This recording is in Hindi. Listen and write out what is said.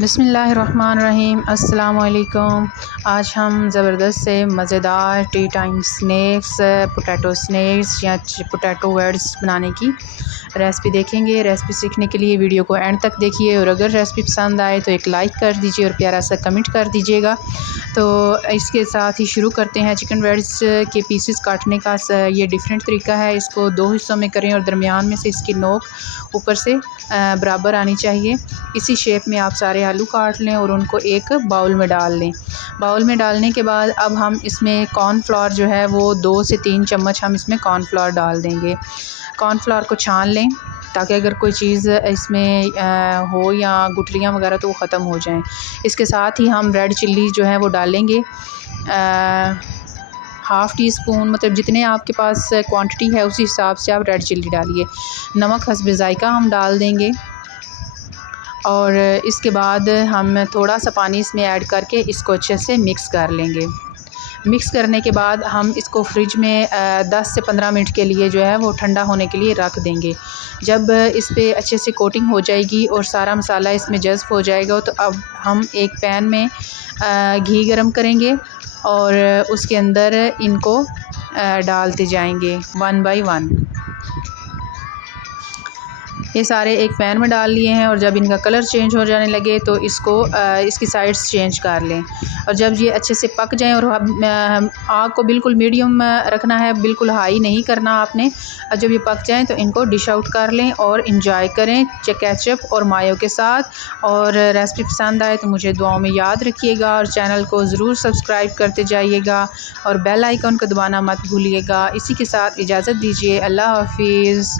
बिस्मिल्लाहिर्रहमानिर्रहीम। अस्सलाम वालेकुम। आज हम ज़बरदस्त से मज़ेदार T time snacks potato snacks या पोटैटो वेड्स बनाने की रेसिपी देखेंगे। रेसिपी सीखने के लिए वीडियो को एंड तक देखिए और अगर रेसिपी पसंद आए तो एक लाइक कर दीजिए और प्यारा सा कमेंट कर दीजिएगा। तो इसके साथ ही शुरू करते हैं। चिकन वेड्स के पीसेस काटने का ये डिफरेंट तरीका है। इसको दो हिस्सों में करें और दरमियान में से इसकी नोक ऊपर से बराबर आनी चाहिए। इसी शेप में आप सारे आलू काट लें और उनको एक बाउल में डाल लें। बाउल में डालने के बाद अब हम इसमें कॉर्नफ्लोर जो है वो 2 से 3 चम्मच हम इसमें कॉर्नफ्लोर डाल देंगे। कॉर्नफ्लोर को छान लें ताकि अगर कोई चीज़ इसमें हो या गुठलियाँ वगैरह तो वो ख़त्म हो जाएं। इसके साथ ही हम रेड चिल्ली जो है वो डालेंगे। हाफ़ टी स्पून, मतलब जितने आपके पास क्वांटिटी है उसी हिसाब से आप रेड चिल्ली डालिए। नमक हस्बे ज़ायका हम डाल देंगे और इसके बाद हम थोड़ा सा पानी इसमें ऐड करके इसको अच्छे से मिक्स कर लेंगे। मिक्स करने के बाद हम इसको फ्रिज में 10 से 15 मिनट के लिए जो है वो ठंडा होने के लिए रख देंगे। जब इस पे अच्छे से कोटिंग हो जाएगी और सारा मसाला इसमें जज़्ब हो जाएगा तो अब हम एक पैन में घी गरम करेंगे और उसके अंदर इनको डालते जाएंगे वन बाय वन। ये सारे एक पैन में डाल लिए हैं और जब इनका कलर चेंज हो जाने लगे तो इसको इसकी साइड्स चेंज कर लें और जब ये अच्छे से पक जाएं और आग को बिल्कुल मीडियम रखना है, बिल्कुल हाई नहीं करना आपने। और जब ये पक जाएं तो इनको डिश आउट कर लें और इंजॉय करें केचप और मायो के साथ। और रेसिपी पसंद आए तो मुझे दुआओं में याद रखिएगा और चैनल को ज़रूर सब्सक्राइब करते जाइएगा और बेल आइकन को दबाना मत भूलिएगा। इसी के साथ इजाज़त दीजिए। अल्लाह हाफिज़।